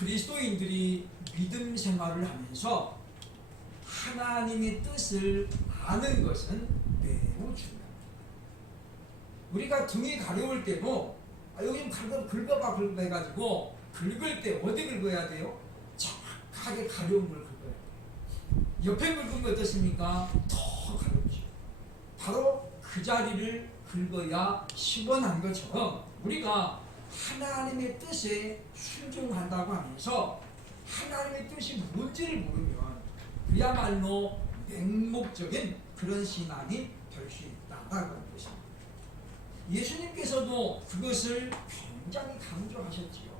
그리스도인들이 믿음 생활을 하면서 하나님의 뜻을 아는 것은 매우 중요합니다. 우리가 등이 가려울 때도 여기 좀 긁어봐 해가지고 긁을 때 어디 긁어야 돼요? 정확하게 가려운 걸 긁어야 돼요. 옆에 긁으면 어떻습니까? 더 가렵죠. 바로 그 자리를 긁어야 시원한 것처럼 우리가 하나님의 뜻에 순종한다고 하면서 하나님의 뜻이 뭔지를 모르면 그야말로 맹목적인 그런 신앙이 될 수 있다라고 하는 것입니다. 예수님께서도 그것을 굉장히 강조하셨지요.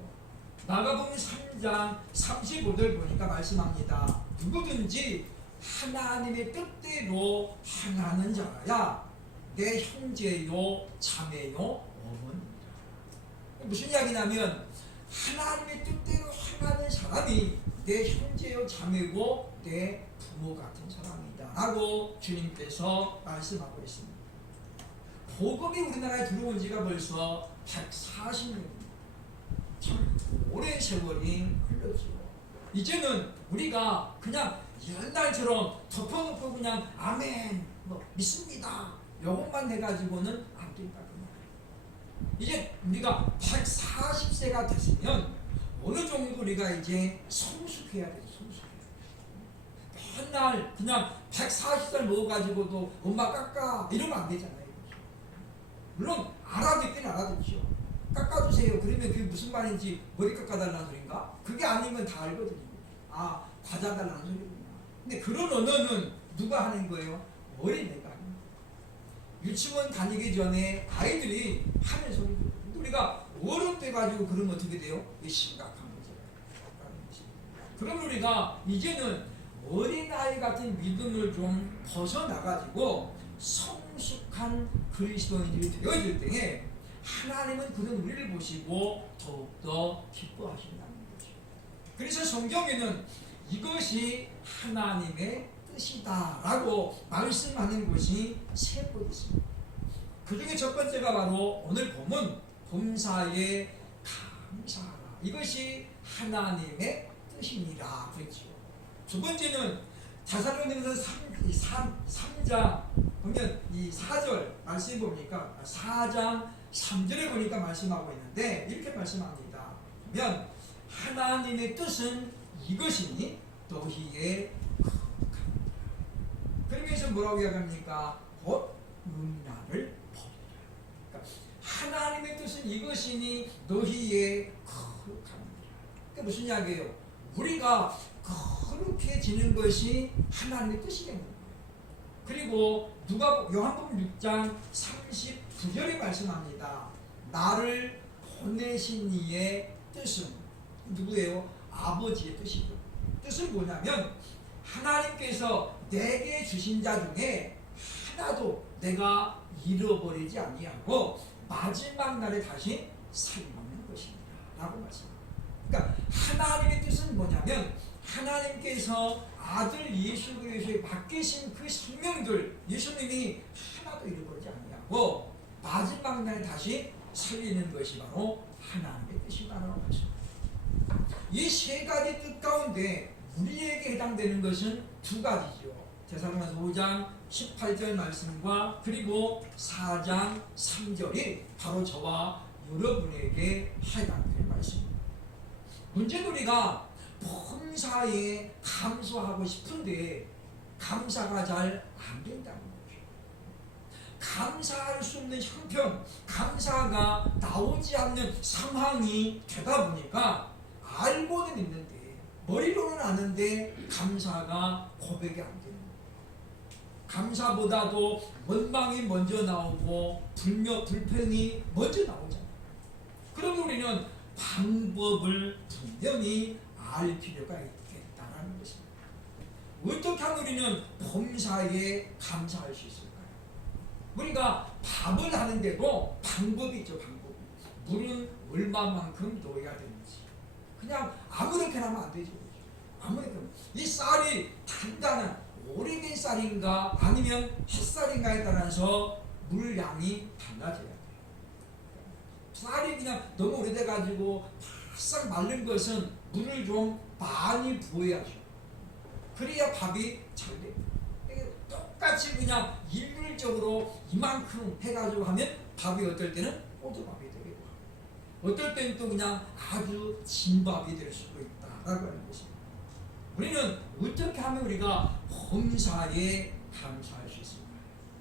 마가복음 3장 35절 보니까 말씀합니다. 누구든지 하나님의 뜻대로 행하는 자라야 내 형제요 자매요 어머니라. 무슨 이야기냐면 하나님의 뜻대로 행하는 사람이 내 형제요 자매고 내 부모 같은 사람이다 라고 주님께서 말씀하고 있습니다. 복음이 우리나라에 들어온 지가 벌써 140년입니다. 참 오랜 세월이 흘렀죠. 이제는 우리가 그냥 옛날처럼 덮어놓고 그냥 아멘 믿습니다 요것만 해가지고는 안 된다. 이제 우리가 140세가 됐으면 어느 정도 우리가 이제 성숙해야 되죠. 맨날 그냥 140살 먹어가지고도 엄마 깎아 이러면 안 되잖아요. 물론 알아듣긴 알아듣죠. 깎아주세요. 그러면 그게 무슨 말인지 머리 깎아달라는 소린가? 그게 아니면 다 알거든요. 아, 과자 달라는 소리구나. 근데 그런 언어는 누가 하는 거예요? 어린애가 하는 거예요. 유치원 다니기 전에 아이들이 하는 소리거든요. 우리가 어른 돼가지고 그러면 어떻게 돼요? 심각한 거죠. 그럼 우리가 이제는 어린아이 같은 믿음을 좀 벗어나가지고 성숙한 그리스도인들이 되어질 때에 하나님은 그런 우리를 보시고 더욱더 기뻐하신다는 거죠. 그래서 성경에는 이것이 하나님의 뜻이다라고 말씀하는 것이 세 번 있습니다. 그 중에 첫 번째가 바로 오늘 본문 범사에 감사하라. 이것이 하나님의 뜻이니라 그랬죠. 두 번째는 데살로니가서 3장 보면 이 4절 말씀 보니까 4장 3절에 보니까 말씀하고 있는데 이렇게 말씀합니다. 그러면 하나님의 뜻은 이것이니 너희의 거룩함이라. 그러면서 뭐라고 이야기합니까? 곧 음란을 버리라. 그러니까 하나님의 뜻은 이것이니 너희의 거룩함이라. 그러니까 무슨 이야기예요? 우리가 거룩해지는 것이 하나님의 뜻이겠는 거예요. 그리고 요한복음 6장 39절에 말씀합니다. 나를 보내신 이의 뜻은 누구예요? 아버지의 뜻이죠. 뜻은 뭐냐면 하나님께서 내게 주신 자 중에 하나도 내가 잃어버리지 아니하고 마지막 날에 다시 살리는 것입니다 라고 말씀합니다. 그러니까 하나님의 뜻은 뭐냐면 하나님께서 아들 예수 그리스도에 맡기신 그 생명들 예수님이 하나도 잃어버리지 아니하고 마지막 날에 다시 살리는 것이 바로 하나님의 뜻이다라고 말씀합니다. 이 세 가지 뜻 가운데 우리에게 해당되는 것은 두 가지죠. 데살로니가서 5장 18절 말씀과 그리고 4장 3절이 바로 저와 여러분에게 해당되는 말씀입니다. 문제는 우리가 범사에 감사하고 싶은데 감사가 잘 안 된다는 거죠. 감사할 수 없는 형편, 감사가 나오지 않는 상황이 되다 보니까 알고는 있는데 머리로는 아는데 감사가 고백이 안 되는 거예요. 감사보다도 원망이 먼저 나오고 불평이 먼저 나오잖아요. 그럼 우리는 방법을 분명히 알 필요가 있겠다는 것입니다. 어떻게 하면 우리는 범사에 감사할 수 있을까요? 우리가 밥을 하는데도 방법이 있죠. 방법이. 물은 얼마만큼 넣어야 되는지. 그냥 아무렇게나 하면 안 되죠. 아무렇게나. 이 쌀이 단단한 오래된 쌀인가 아니면 햇쌀인가에 따라서 물량이 달라져야 돼요. 쌀이 그냥 너무 오래돼가지고 바싹 마른 것은 물을 좀 많이 부어야죠. 그래야 밥이 잘 돼요. 똑같이 그냥 일률적으로 이만큼 해가지고 하면 밥이 어떨 때는 꼬들밥이 되기도 하고 어떨 때는 또 그냥 아주 진밥이 될 수도 있다라고 하는 것입니다. 우리는 어떻게 하면 우리가 범사에 감사할 수 있습니까?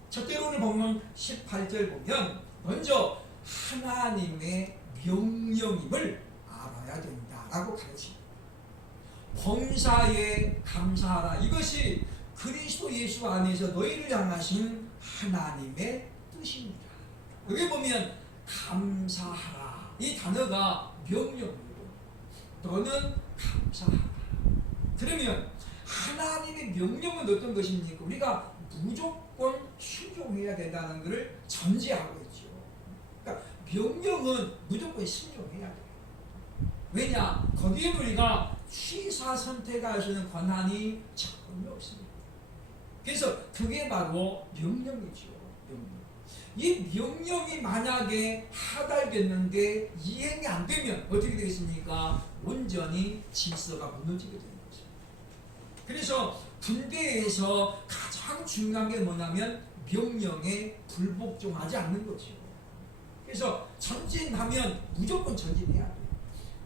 첫째로 오늘 본문 18절 보면 먼저 하나님의 명령임을 알아야 된다라고 가르칩니다. 범사에 감사하라. 이것이 그리스도 예수 안에서 너희를 향하신 하나님의 뜻입니다. 여기 보면 감사하라. 이 단어가 명령이고 너는 감사하라. 그러면 하나님의 명령은 어떤 것입니까? 우리가 무조건 순종해야 된다는 것을 전제하고 있죠. 그러니까 명령은 무조건 순종해야 돼요. 왜냐? 거기에 우리가 취사 선택할 수 있는 권한이 전혀 없습니다. 그래서 그게 바로 명령이죠. 명령. 이 명령이 만약에 하달됐는데 이행이 안 되면 어떻게 되겠습니까? 온전히 질서가 무너지게 되는 거죠. 그래서 군대에서 가장 중요한 게 뭐냐면 명령에 불복종하지 않는 거죠. 그래서 전진하면 무조건 전진해야 돼요.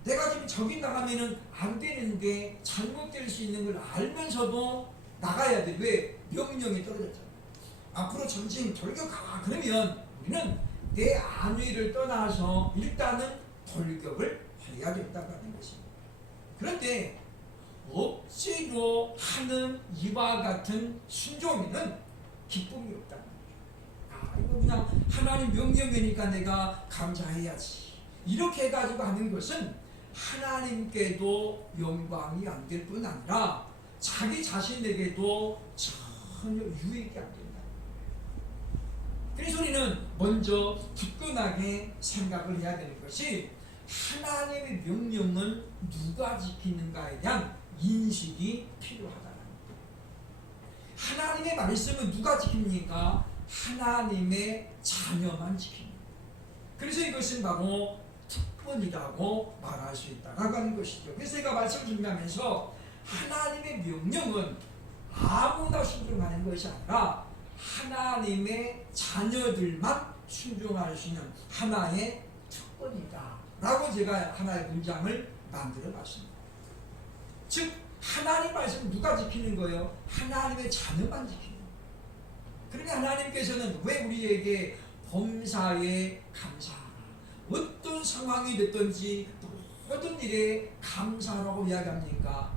내가 지금 저기 나가면은 안 되는데 잘못될 수 있는 걸 알면서도 나가야 돼. 왜? 명령이 떨어졌잖아. 앞으로 전진 돌격하라. 그러면 우리는 내 안위를 떠나서 일단은 돌격을 해야 된다고 하는 것입니다. 그런데 억지로 하는 이와 같은 순종에는 기쁨이 없다는 거죠. 이거 그냥 하나님 명령이니까 내가 감사해야지. 이렇게 해가지고 하는 것은 하나님께도 영광이 안 될 뿐 아니라 자기 자신에게도 전혀 유익이 안 된다. 그래서 우리는 먼저 굳건하게 생각을 해야 되는 것이 하나님의 명령은 누가 지키는가에 대한 인식이 필요하다는 거예요. 하나님의 말씀은 누가 지킵니까? 하나님의 자녀만 지킵니다. 그래서 이것은 바로 특권이라고 말할 수 있다라고 하는 것이죠. 그래서 제가 말씀을 준비하면서 하나님의 명령은 아무나 순종하는 것이 아니라 하나님의 자녀들만 순종할 수 있는 하나의 특권이다 라고 제가 하나의 문장을 만들어 봤습니다. 즉 하나님 말씀 누가 지키는 거예요? 하나님의 자녀만 지키는 거예요. 그러니 하나님께서는 왜 우리에게 범사에 감사하라, 어떤 상황이 됐든지 모든 일에 감사하라고 이야기합니까?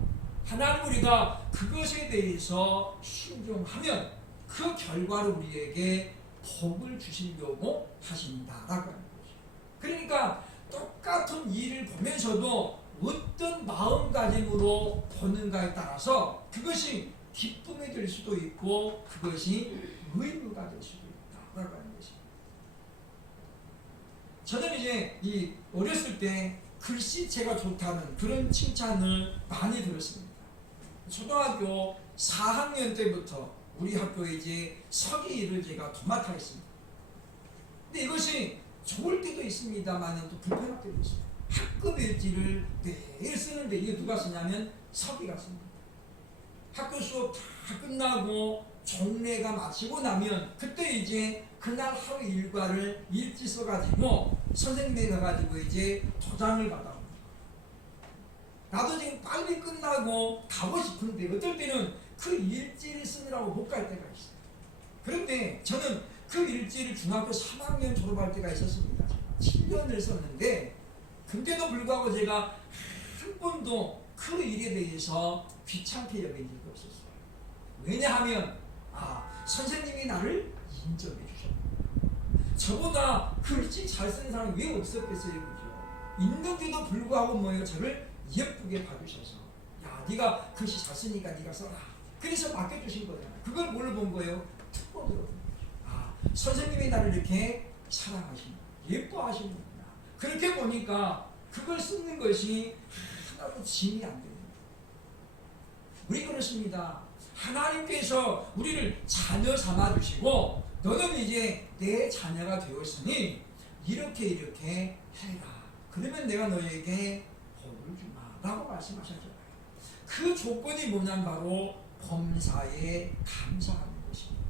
하나님 우리가 그것에 대해서 순종하면 그 결과로 우리에게 복을 주시려고 하신다라고 하는 거죠. 그러니까 똑같은 일을 보면서도 어떤 마음가짐으로 보는가에 따라서 그것이 기쁨이 될 수도 있고 그것이 의무가 될 수도 있다라고 하는 것입니다. 저는 이제 이 어렸을 때 글씨체가 좋다는 그런 칭찬을 많이 들었습니다. 초등학교 4학년 때부터 우리 학교에 이제 서기일을 제가 도맡아 했습니다. 근데 이것이 좋을 때도 있습니다만 또 불편할 때도 있습니다. 학급 일지를 매일 쓰는데 이게 누가 쓰냐면 서기가 씁니다. 학교 수업 다 끝나고 종례가 마치고 나면 그때 이제 그날 하루 일과를 일지 써가지고 선생님에 가가지고 이제 도장을 받아옵니다. 나도 지금 빨리 끝나고 가고 싶은데 어떨 때는 그 일지를 쓰느라고 못 갈 때가 있어요. 그런데 저는 그 일지를 중학교 3학년 졸업할 때가 있었습니다. 7년을 썼는데 근데도 불구하고 제가 한 번도 그 일에 대해서 귀찮게 여긴 적이 없었어요. 왜냐하면 선생님이 나를 인정해 주셨다. 저보다 글씨 잘 쓰는 사람이 왜 없었겠어요. 그죠? 있는데도 불구하고 뭐예요? 저를 예쁘게 봐주셔서 네가 글씨 잘 쓰니까 네가 써라. 그래서 맡겨주신 거잖아요. 그걸 뭘로 본 거예요? 특권으로 본 거죠. 선생님이 나를 이렇게 사랑하시는, 예뻐하시는구나. 그렇게 보니까 그걸 쓰는 것이 하나도 짐이 안 됩니다. 우리 그렇습니다. 하나님께서 우리를 자녀 삼아주시고 너는 이제 내 자녀가 되었으니 이렇게 해라. 그러면 내가 너에게 복을 주마라고 말씀하셨잖아요. 그 조건이 뭐냐면 바로 범사에 감사하는 것입니다.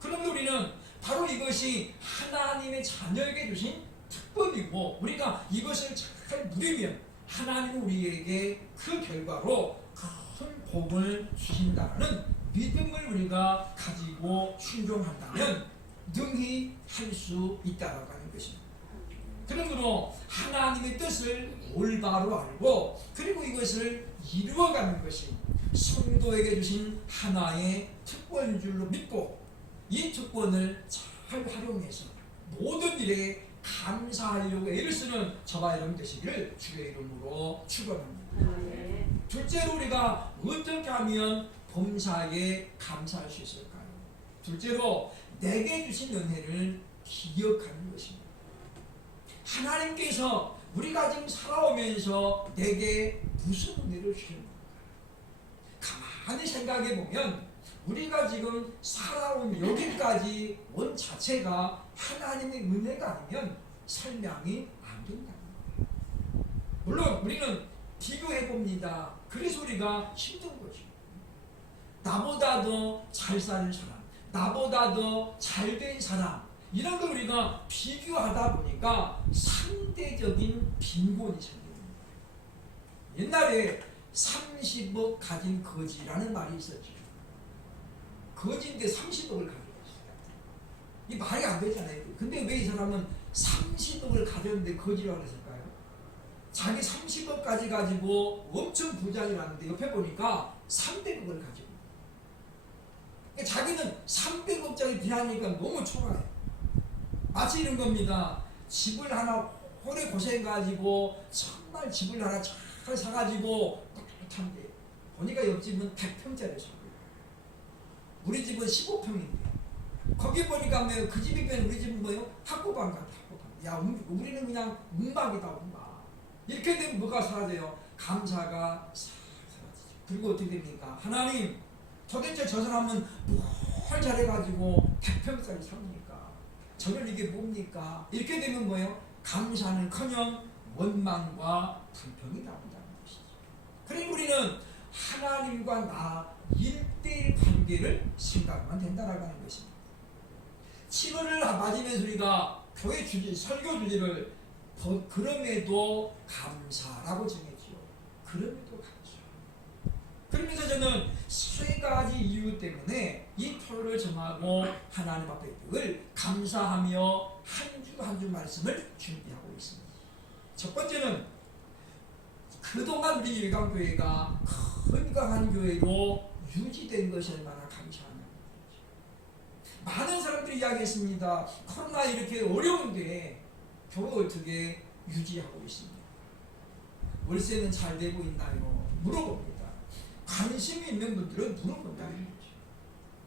그럼 우리는 바로 이것이 하나님의 자녀에게 주신 특권이고 우리가 이것을 잘 누리면 하나님은 우리에게 그 결과로 큰 복을 주신다는 믿음을 우리가 가지고 순종한다면 능히 할 수 있다라고 하는 것입니다. 그러므로 하나님의 뜻을 올바로 알고 그리고 이것을 이루어가는 것이 성도에게 주신 하나의 특권인 줄로 믿고 이 특권을 잘 활용해서 모든 일에 감사하려고 애를 쓰는 저와 여러분 되시기를 주의 이름으로 축원합니다. 둘째로 우리가 어떻게 하면 범사에 감사할 수 있을까요? 둘째로 내게 주신 은혜를 기억하는 것입니다. 하나님께서 우리가 지금 살아오면서 내게 무슨 은혜를 주셨는가? 가만히 생각해 보면 우리가 지금 살아온 여기까지 온 자체가 하나님의 은혜가 아니면 설명이 안 된다는 거예요. 물론 우리는 비교해 봅니다. 그래서 우리가 힘든 거죠. 나보다도 잘 사는 사람, 나보다도 잘 된 사람, 이런 걸 우리가 비교하다 보니까 상대적인 빈곤이 생기는 거예요. 옛날에 30억 가진 거지라는 말이 있었죠. 거지인데 30억을 가지고 있어요. 이 말이 안 되잖아요. 근데 왜 이 사람은 30억을 가졌는데 거지라고 했을까요? 자기 30억까지 가지고 엄청 부자이라는데 옆에 보니까 300억을 가지고 그러니까 자기는 300억짜리 비하니까 너무 초라해요. 마치 이런 겁니다. 집을 하나 오래 고생 가지고 정말 집을 하나 잘 사가지고 꿋꿋한데 보니까 옆집은 100평짜리 사고 우리 집은 15평인데 거기 보니까 그 집이 우리 집은 뭐요? 학구방 같아. 학구방. 야 우리는 그냥 운박이다 운박. 이렇게 되면 뭐가 사라져요? 감사가 사라지죠. 그리고 어떻게 됩니까? 하나님 도대체 저 사람은 뭘 잘해가지고 100평짜리 삽니까? 저는 이게 뭡니까? 이렇게 되면 뭐예요? 감사는커녕 원망과 불평이 나온다는 것이죠. 그러니 우리는 하나님과 나 1대1 관계를 생각하면 된다라고 하는 것입니다. 7월을 맞으면서 우리가 교회 주제, 설교 주제를 그럼에도 감사라고 정했지요. 그럼에도 감사. 그러면서 저는 세 가지 이유 때문에 이 표를 정하고 하나님 앞에 늘 감사하며 한 주 한 주 말씀을 준비하고 있습니다. 첫 번째는 그동안 우리 일강교회가 건강한 교회로 유지된 것이 얼마나 감사하냐. 많은 사람들이 이야기했습니다. 코로나 이렇게 어려운데 교회 어떻게 유지하고 있습니다. 월세는 잘 되고 있나요? 물어봅니다. 관심이 있는 분들은 물어본다는 거죠.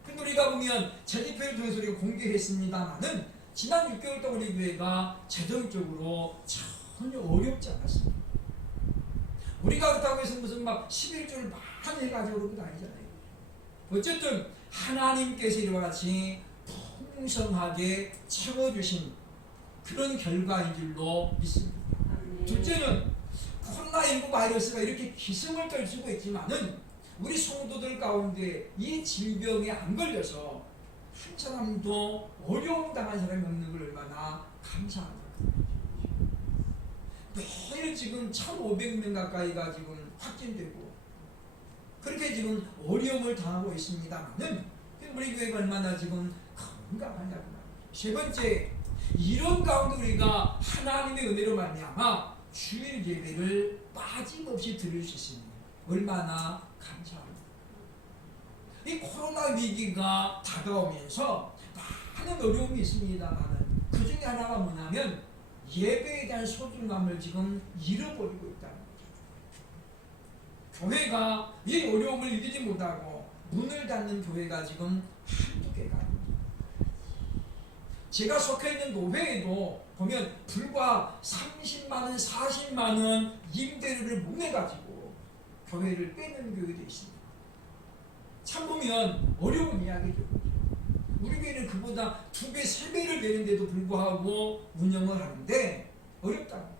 근데 우리가 보면 재집회를 통해서 우리가 공개했습니다만은 지난 6개월 동안 우리 교회가 재정적으로 전혀 어렵지 않았습니다. 우리가 그렇다고 해서 무슨 막 11조를 많이 해가지고 그런 건 아니잖아요. 어쨌든 하나님께서 이와 같이 풍성하게 채워주신 그런 결과인 줄로 믿습니다. 둘째는 코로나19 바이러스가 이렇게 기승을 떨치고 있지만은 우리 성도들 가운데 이 질병에 안 걸려서 한 사람도 어려움 당한 사람이 없는 걸 얼마나 감사한가. 매일 지금 1,500명 가까이가 지금 확진되고 그렇게 지금 어려움을 당하고 있습니다만은 우리 교회가 얼마나 지금 건강하냐고. 세 번째, 이런 가운데 우리가 하나님의 은혜로 말미암아 주일 예배를 빠짐없이 드릴 수 있습니다. 얼마나 감사합니다. 이 코로나 위기가 다가오면서 많은 어려움이 있습니다만 그 중에 하나가 뭐냐면 예배에 대한 소중함을 지금 잃어버리고 있다는 거죠. 교회가 이 어려움을 이기지 못하고 문을 닫는 교회가 지금 한두 개가 아닙니다. 제가 속해 있는 노회에도 보면 불과 30만원, 40만원 임대료를 못 내가지고 교회를 빼는 교회도 있습니다. 참 보면 어려운 이야기죠. 우리 교회는 그보다 2배, 3배를 내는데도 불구하고 운영을 하는데 어렵다는 거죠.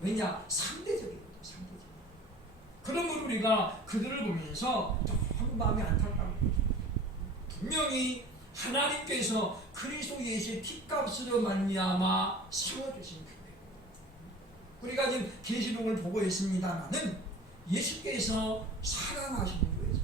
왜냐? 상대적인 그러므로 우리가 그들을 보면서 너무 마음이 안타깝고 분명히 하나님께서 그리스도 예수의 피값으로 말미암아 세워주신 교회. 우리가 지금 계시록을 보고 있습니다마는 예수께서 사랑하시는 교회죠.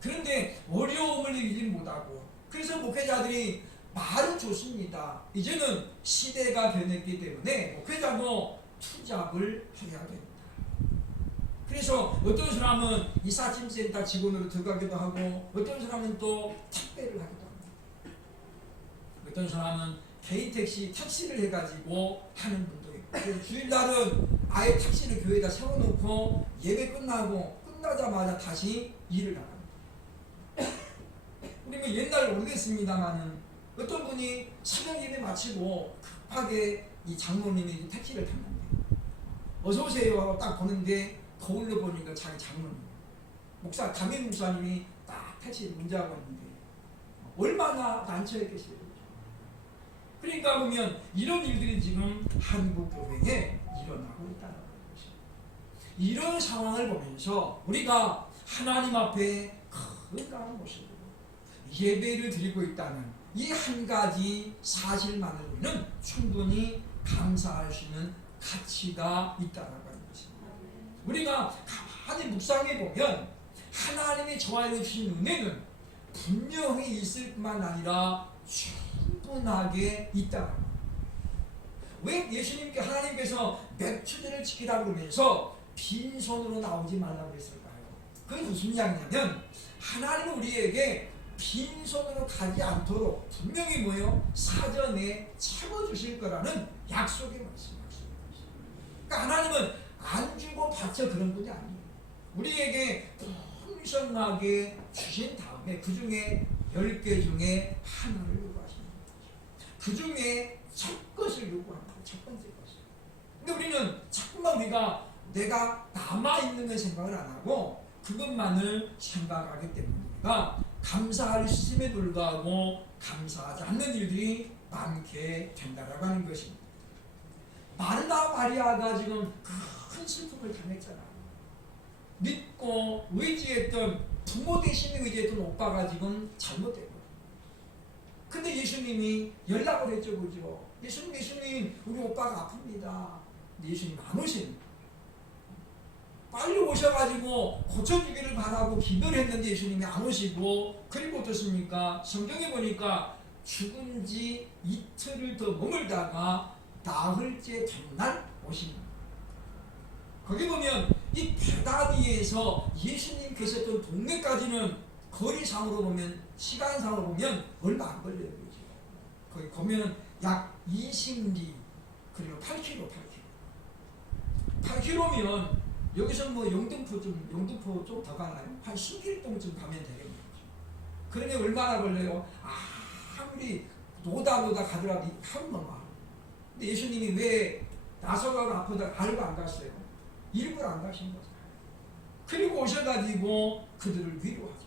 그런데 어려움을 이기지 못하고 그래서 목회자들이 말은 좋습니다. 이제는 시대가 변했기 때문에 목회자도 투잡을 해야 됩니다. 그래서 어떤 사람은 이삿짐센터 직원으로 들어가기도 하고 어떤 사람은 또 택배를 하기도 합니다. 어떤 사람은 개인 택시를 해가지고 하는 분도 있고 그래서 주일날은 아예 택시를 교회에다 세워놓고 예배 끝나자마자 다시 일을 나갑니다. 우리 뭐 옛날 모르겠습니다만은 어떤 분이 새벽 예배 마치고 급하게 이 장로님이 택시를 탔는데 어서 오세요 하고 딱 보는데 거울로 보니까 자기 장로님 담임 목사님이 딱 택시 문제하고 있는데 얼마나 난처했겠어요. 그러니까 보면 이런 일들이 지금 한국 교회에 일어나고 있다는 것입니다. 이런 상황을 보면서 우리가 하나님 앞에 건강한 모습으로 예배를 드리고 있다는 이 한 가지 사실만으로는 충분히 감사할 수 있는 가치가 있다는 것입니다. 우리가 가만히 묵상해 보면 하나님이 저희에게 주신 은혜는 분명히 있을 뿐만 아니라 충분하게 있다. 왜 예수님께 하나님께서 몇 주년을 지키라고 그러면서 빈손으로 나오지 말라고 했을까요? 그게 무슨 이야기냐면 하나님은 우리에게 빈손으로 가지 않도록 분명히 뭐예요? 사전에 채워주실 거라는 약속의 말씀이었어요. 그러니까 하나님은 안 주고 받쳐 그런 분이 아니에요. 우리에게 풍성하게 주신 다음에 그 중에 10개 중에 하나를 요구하십니다. 그 중에 첫 것을 요구합니다. 첫 번째 것을. 근데 우리는 자꾸만 내가 남아있는 걸 생각을 안 하고 그것만을 생각하기 때문에 우리가 감사할 수 있음에 불구하고 감사하지 않는 일들이 많게 된다라고 하는 것입니다. 마르다 마리아가 지금 큰 슬픔을 당했잖아요. 믿고 의지했던 부모 대신에 의지했던 오빠가 지금 잘못된 거예요. 근데 예수님이 연락을 했죠. 그죠? 예수님 우리 오빠가 아픕니다. 근데 예수님 안 오십니다. 빨리 오셔가지고 고쳐주기를 바라고 기도를 했는데 예수님이 안 오시고 그리고 어떻습니까? 성경에 보니까 죽은 지 이틀을 더 머물다가 나흘째 전날 오십니다. 거기 보면 이 베다니에서 예수님 계셨던 동네까지는 거리상으로 보면 시간상으로 보면 얼마 안 걸려요. 거기 보면 약 20리 그리고 8km 8km면 여기서 뭐 영등포 좀 더 가나요? 한 11동쯤 가면 되겠네요. 그러면 얼마나 걸려요? 아무리 노다 가더라도 하루 넘어. 근데 예수님이 왜 나서가고 아프다 알고 안 갔어요? 일부러 안 가신 거잖아요. 그리고 오셔가지고 그들을 위로하죠.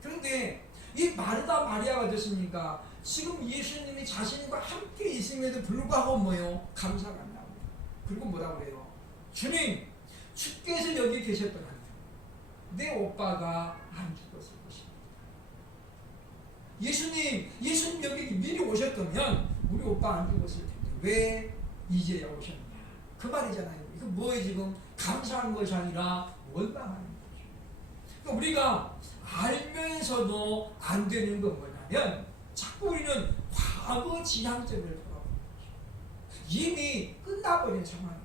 그런데 이 마르다 마리아가 됐습니까? 지금 예수님이 자신과 함께 있음에도 불구하고 뭐요? 감사가 안 나옵니다. 그리고 뭐라고 그래요? 주님, 주께서 여기 계셨더라면 내 오빠가 안 죽었을 것입니다. 예수님 여기 미리 오셨다면 우리 오빠 안 죽었을 텐데 왜 이제야 오셨느냐? 그 말이잖아요. 이거 뭐에 지금 감사한 것이 아니라 원망하는 거죠. 그러니까 우리가 알면서도 안 되는 건 뭐냐면 자꾸 우리는 과거 지향점을 돌아보는 거죠. 이미 끝나버린 상황입니다.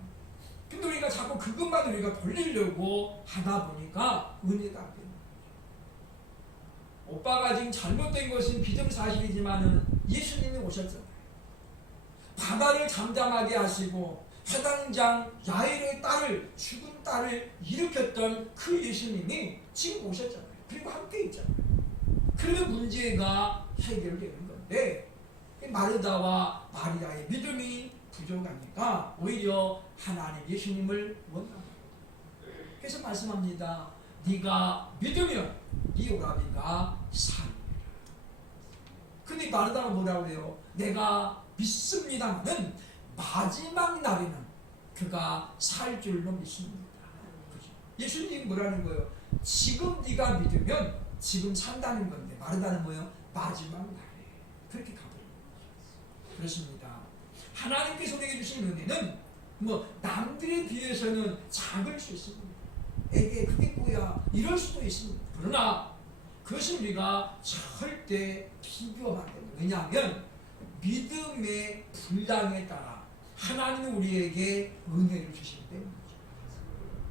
근데 우리가 자꾸 그것만 우리가 돌리려고 하다 보니까 은혜가 안 되는 거죠. 오빠가 지금 잘못된 것은 비정사실이지만은 예수님이 오셨잖아요. 바다를 잠잠하게 하시고 회당장 야이로의 죽은 딸을 일으켰던 그 예수님이 지금 오셨잖아요. 그리고 함께 있잖아요. 그러면 문제가 해결되는 건데 마르다와 마리아의 믿음이 부족하니까 오히려 하나님 예수님을 원합니다. 그래서 말씀합니다. 네가 믿으면 네 오라비가 살리라. 근데 마르다가 뭐라고 해요? 내가 믿습니다는 마지막 날에는 그가 살 줄로 믿습니다. 그죠? 예수님이 뭐라는 거예요? 지금 네가 믿으면 지금 산다는 건데 마르다는 뭐예요? 마지막 날에 그렇게 가버리는 거죠. 그렇습니다. 하나님께서 우리에게 주신 은혜는 뭐 남들에 비해서는 작을 수 있습니다. 에게 그게 뭐야 이럴 수도 있습니다. 그러나 그것은 우리가 절대 비교하면 안 됩니다. 왜냐하면 믿음의 분량에 따라 하나님은 우리에게 은혜를 주시기 때문이죠.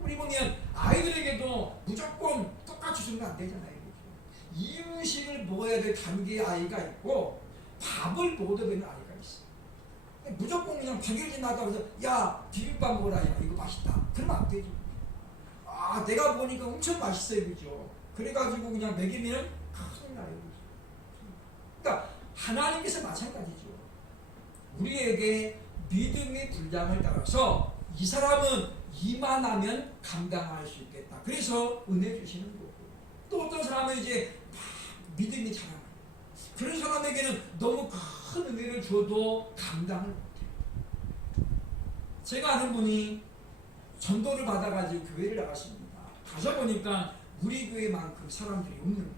우리 보면 아이들에게도 무조건 똑같이 주면 안 되잖아요. 이유식을 먹어야 될 단계의 아이가 있고 밥을 먹어도 되는 아이가 있어요. 무조건 그냥 100일 지나다고 해서 야 비빔밥 먹어라 야 이거 맛있다 그러면 안 되죠. 아 내가 보니까 엄청 맛있어요. 그죠? 그래가지고 그냥 먹이면 큰일 나요. 그러니까 하나님께서 마찬가지죠. 우리에게 믿음의 분량을 따라서 이 사람은 이만하면 감당할 수 있겠다. 그래서 은혜 주시는 거고 또 어떤 사람은 이제 믿음이 자라나요. 그런 사람에게는 너무 큰 은혜를 줘도 감당을 못해요. 제가 아는 분이 전도를 받아가지고 교회를 나갔습니다. 가서 보니까 우리 교회만큼 사람들이 없는 거예요.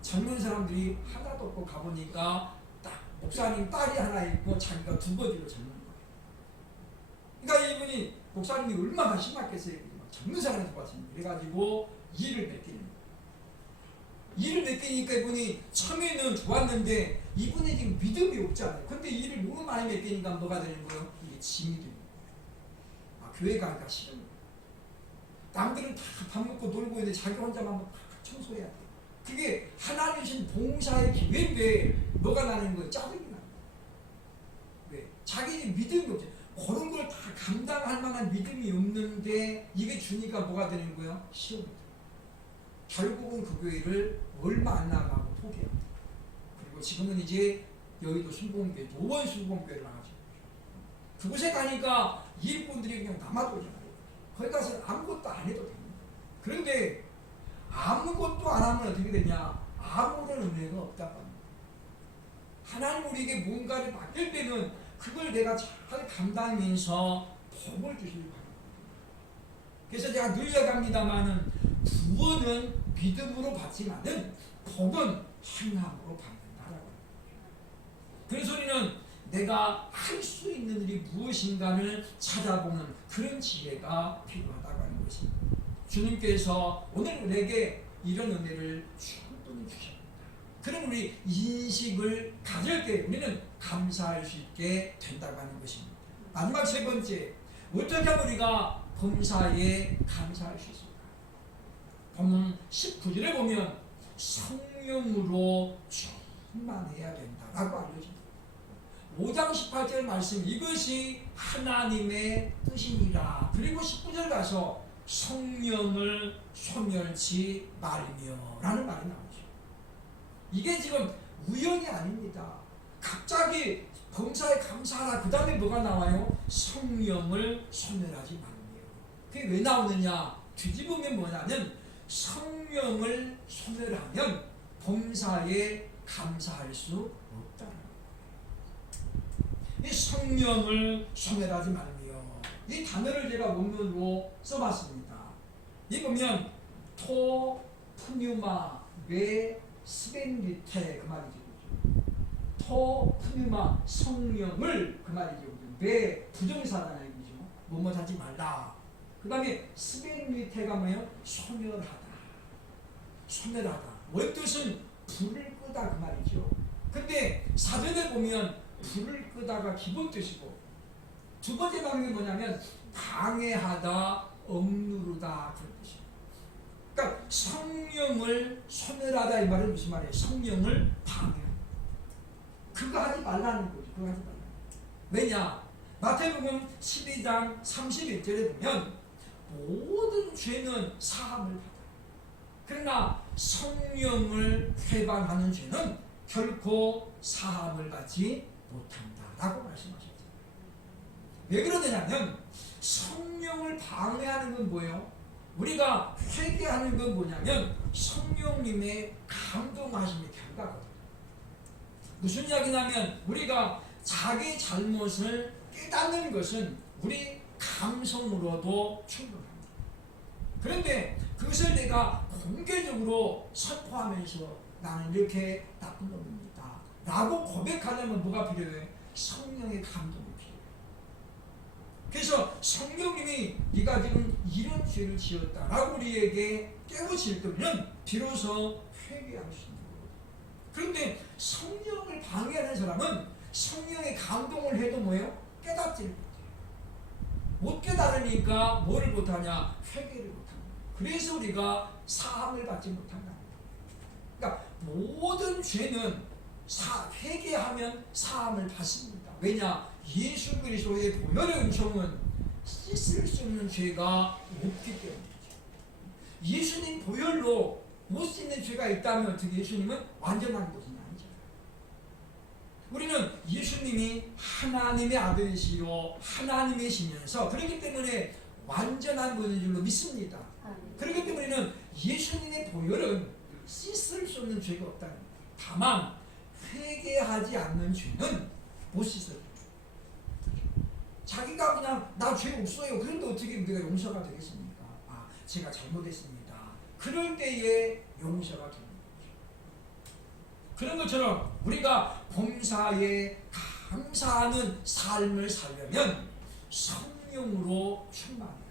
젊은 사람들이 하나도 없고 가보니까 딱 목사님 딸이 하나 있고 자기가 두거지로 젊은 거예요. 그러니까 이분이 목사님이 얼마나 심했겠어요. 젊은 사람한테 봤습니다. 그래가지고 일을 맡기는 거예요. 일을 맡기니까 이분이 처음에는 좋았는데 이분이 지금 믿음이 없잖아요. 근데 일을 너무 많이 맡기니까 뭐가 되는 거예요? 이게 짐이 되는 거예요. 아, 교회 가기가 싫은 거예요. 남들은 다 밥 먹고 놀고 있는데 자기 혼자만 막 청소해야 돼요. 그게 하나님 주신 봉사의 기회인데 뭐가 나는 거예요? 짜증이 나는 거예요. 왜? 자기 믿음이 없죠. 그런 걸 다 감당할 만한 믿음이 없는데 이게 주니까 뭐가 되는 거예요? 시험이 돼요. 결국은 그 교회를 얼마 안 나가고 포기합니다. 그리고 지금은 이제 여의도 순복음교회, 노원 순복음교회를 나가죠. 그곳에 가니까 일꾼들이 그냥 남아돌잖아요. 거기 가서 아무것도 안 해도 됩니다. 그런데 아무것도 안 하면 어떻게 되냐? 아무런 은혜가 없다고 합니다. 하나님 우리에게 뭔가를 맡길 때는 그걸 내가 잘 감당하면서 복을 주시길 바랍니다. 그래서 제가 늘 얘기합니다마는 구원은 믿음으로 받지만은 복은 행함으로 받는다라고 합니다. 그래서 우리는 내가 할 수 있는 일이 무엇인가를 찾아보는 그런 지혜가 필요하다고 하는 것입니다. 주님께서 오늘 우리에게 이런 은혜를 충분히 주십니다. 그럼 우리 인식을 가질 때 우리는 감사할 수 있게 된다고 하는 것입니다. 마지막 세 번째, 어떻게 하면 우리가 범사에 감사할 수 있을까? 본문 19절에 보면 성령으로 충만해야 된다라고 알려집니다. 5장 18절 말씀 이것이 하나님의 뜻이니라. 그리고 19절 가서 성령을 소멸치 말며 라는 말이 나오죠. 이게 지금 우연이 아닙니다. 갑자기 범사에 감사하라 그 다음에 뭐가 나와요? 성령을 소멸하지 말며. 그게 왜 나오느냐? 뒤집으면 뭐냐면 성령을 소멸하면 범사에 감사할 수 없다는 거예요. 이 성령을 소멸하지 말며 이 단어를 제가 원문으로 써봤습니다. 이 보면 토, 푸뉴마, 뇌, 스벤리테 그 말이죠. 토, 푸뉴마, 성령을 그 말이죠. 뇌, 부정사잖아요. 그죠? 뭐뭐 하지 말라. 그 다음에 스벤리테가 뭐예요? 소멸하다. 소멸하다. 원뜻은 불을 끄다 그 말이죠. 근데 사전에 보면 불을 끄다가 기본 뜻이고 두 번째 나오는 게 뭐냐면 방해하다, 억누르다 그런 뜻이에요. 그러니까 성령을 소멸하다 이 말은 무슨 말이에요? 성령을 방해하다. 그거 하지 말라는 거죠. 그거 하지 말라. 왜냐? 마태복음 12장 31절에 보면 모든 죄는 사함을 받아. 그러나 성령을 회방하는 죄는 결코 사함을 받지 못한다라고 말씀하셨죠. 왜 그러느냐면 성령을 방해하는 건 뭐예요? 우리가 회개하는 건 뭐냐면 성령님의 감동하심의 결과거든요. 무슨 이야기냐면 우리가 자기 잘못을 깨닫는 것은 우리 감성으로도 충분합니다. 그런데 그것을 내가 공개적으로 선포하면서 나는 이렇게 나쁜 놈입니다 라고 고백하려면 뭐가 필요해? 성령의 감동이 필요해. 그래서 성령님이 네가 지금 이런 죄를 지었다라고 우리에게 깨우칠 때는 비로소 회개할 수 있는 거예요. 그런데 성령을 방해하는 사람은 성령의 감동을 해도 뭐예요? 깨닫지를 못해요. 못 깨달으니까 뭐를 못하냐? 회개를 못합니다. 그래서 우리가 사함을 받지 못한다. 그러니까 모든 죄는 회개하면 사함을 받습니다. 왜냐? 예수 그리스도의 보혈의 은총은 씻을 수 없는 죄가 없기 때문이죠. 예수님 보혈로 못 씻는 죄가 있다면 어떻게 예수님은 완전한 것은 아니잖아요. 우리는 예수님이 하나님의 아들이시요 하나님이시면서 그렇기 때문에 완전한 분인 줄로 믿습니다. 그렇기 때문에 예수님의 보혈은 씻을 수 없는 죄가 없다는 거예요. 다만 회개하지 않는 죄는 못 씻어요. 자기가 그냥 나 죄 없어요. 그런데 어떻게 우리가 용서가 되겠습니까? 아, 제가 잘못했습니다. 그럴 때에 용서가 되는 거죠. 그런 것처럼 우리가 범사에 감사하는 삶을 살려면 성령으로 충만해야 돼요.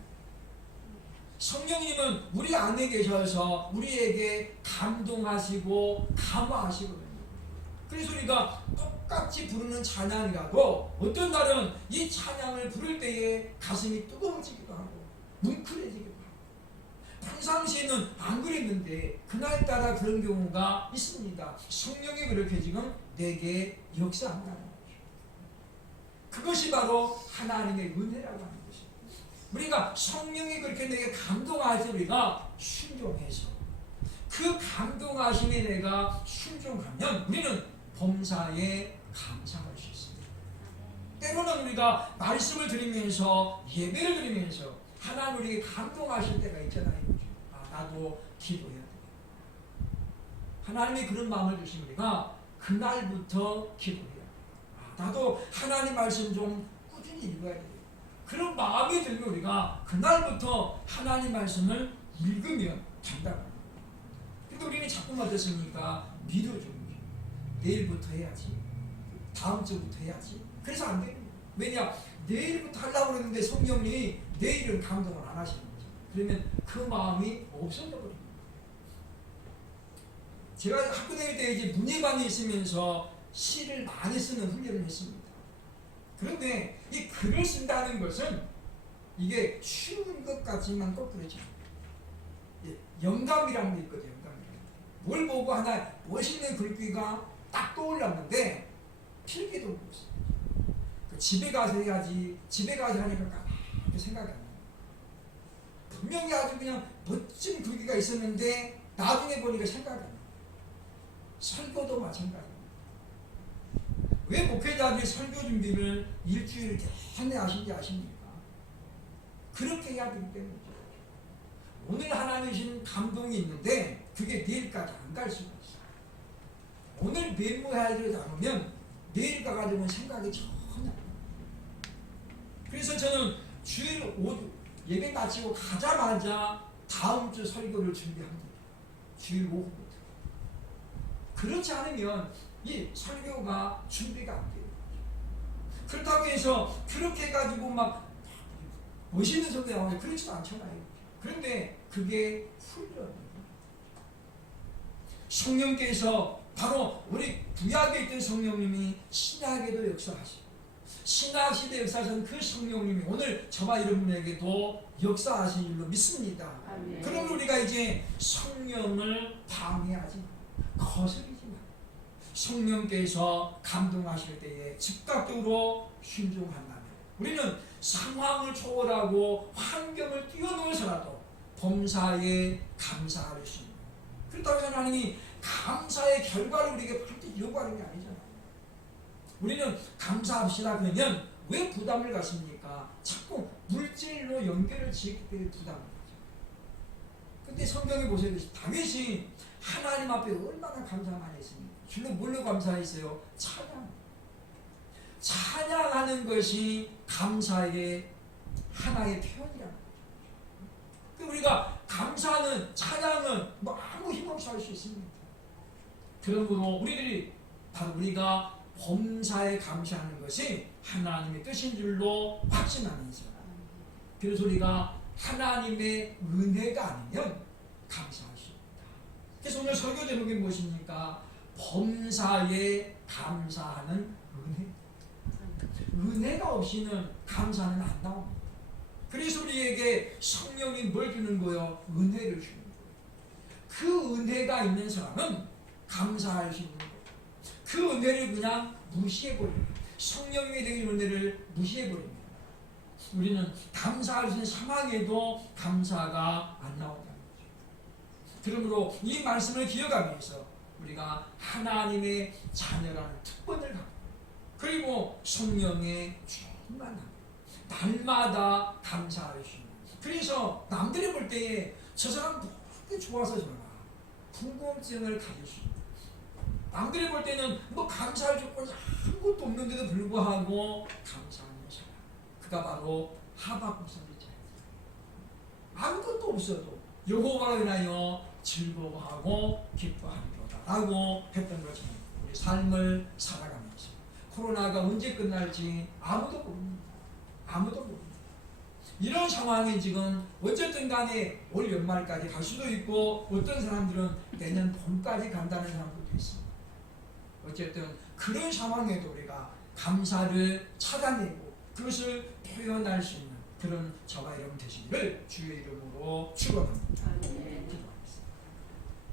성령님은 우리 안에 계셔서 우리에게 감동하시고 감화하시거든요. 그래서 우리가 똑같이 부르는 찬양이라도 어떤 날은 이 찬양을 부를 때에 가슴이 뜨거워지기도 하고 뭉클해지기도 하고 평상시에는 안 그랬는데 그날따라 그런 경우가 있습니다. 성령이 그렇게 지금 내게 역사한다는 거죠. 그것이 바로 하나님의 은혜라고 하는 것입니다. 우리가 성령이 그렇게 내게 감동하시 우리가 순종해서 그 감동하심에 내가 순종하면 우리는 범사에 감사할 수 있습니다. 때로는 우리가 말씀을 드리면서 예배를 드리면서 하나님 우리에게 감동하실 때가 있잖아요. 아, 나도 기도해야 돼. 하나님이 그런 마음을 주신 우리가 그날부터 기도해야 돼. 아, 나도 하나님 말씀 좀 꾸준히 읽어야 돼. 그런 마음이 들면 우리가 그날부터 하나님 말씀을 읽으면 된다. 근데 우리는 자꾸만 어떻습니까? 미뤄줍니다. 내일부터 해야지. 다음 주부터 해야지. 그래서 안 됩니다. 왜냐? 내일부터 하려고 그러는데 성령님이 내일은 감동을 안 하시는 거죠. 그러면 그 마음이 없어져 버립니다. 제가 학교 다닐 때 이제 문예반에 있으면서 시를 많이 쓰는 훈련을 했습니다. 그런데 이 글을 쓴다는 것은 이게 쉬운 것 같지만 꼭 그렇지 않아요. 영감이라는 게 있거든요. 뭘 보고 하나 멋있는 글귀가 딱 떠올랐는데 필기도 못했어요. 집에 가서 해야지. 집에 가서 하니까 가만히 생각이 안 나요. 분명히 아주 그냥 멋진 글귀가 있었는데 나중에 보니까 생각이 안 나요. 설교도 마찬가지입니다. 왜 목회자들이 설교 준비를 일주일 내내 하신지 아십니까? 그렇게 해야 되기 때문이죠. 오늘 하나님 주신 감동이 있는데 그게 내일까지 안 갈 수가 있어요. 오늘 메모해야 되지 않으면 내일 가가지고는 생각이 전혀 안 나요. 그래서 저는 주일 예배 마치고 가자마자 다음 주 설교를 준비합니다. 주일 오후부터. 그렇지 않으면 이 설교가 준비가 안 돼요. 그렇다고 해서 그렇게 해가지고 막 멋있는 설교 나오면 그렇지도 않잖아요. 그런데 그게 훈련이에요. 성령께서 바로 우리 구약에 있던 성령님이 신약에도 역사하시고 신약시대 역사하신 그 성령님이 오늘 저와 여러분에게도 역사하신 줄로 믿습니다. 아멘. 그럼 우리가 이제 성령을 방해하지 마, 거스르지 마. 성령께서 감동하실 때에 즉각적으로 순종한다면 우리는 상황을 초월하고 환경을 뛰어넘어서라도 범사에 감사할 수 있는, 그렇다고 해서 하나님이 감사의 결과를 우리에게 반드시 요구하는 게 아니잖아요. 우리는 감사합시다 그러면 왜 부담을 갖습니까? 자꾸 물질로 연결을 지었기 때문에 부담을 가죠. 근데 성경에 보세요. 다윗이 하나님 앞에 얼마나 감사 많이 했습니까? 주로 뭘로 감사했어요? 찬양. 찬양하는 것이 감사의 하나의 표현이라는 거죠. 우리가 감사는, 찬양은 뭐 아무 힘없이 할 수 있습니다. 그러므로 우리가 범사에 감사하는 것이 하나님의 뜻인 줄로 확신하면서, 그래서 우리가 하나님의 은혜가 아니면 감사할 수 없다. 그래서 오늘 설교 제목이 무엇입니까? 범사에 감사하는 은혜. 은혜가 없이는 감사는 안 나옵니다. 그래서 우리에게 성령이 뭘 주는 거예요? 은혜를 주는 거예요. 그 은혜가 있는 사람은 감사할 수 있는 거예요. 그 은혜를 그냥 무시해버립니다. 성령님이 되는 은혜를 무시해버립니다. 우리는 감사할 수 있는 상황에도 감사가 안 나온다는 거죠. 그러므로 이 말씀을 기억하면서 우리가 하나님의 자녀라는 특권을 갖고, 그리고 성령의 충만함, 날마다 감사할 수 있는. 그래서 남들이 볼 때에 저 사람 너무 좋아서 저러나 궁금증을 가질 수 있는. 남들이 볼 때는 뭐 감사할 조건이 아무것도 없는데도 불구하고 감사하는 사람, 그가 바로 하박국 선지자예요. 아무것도 없어도 여호와로 인하여 즐거워하고 기뻐하리로다 라고 했던 것처럼 우리 삶을 살아가면서 코로나가 언제 끝날지 아무도 모릅니다. 아무도 모릅니다. 이런 상황이 지금 어쨌든 간에 올 연말까지 갈 수도 있고, 어떤 사람들은 내년 봄까지 간다는 사람들도 있습니다. 어쨌든 그런 상황에도 우리가 감사를 찾아내고 그것을 표현할 수 있는 그런 저와 여러분 되시기를 주의 이름으로 축원합니다.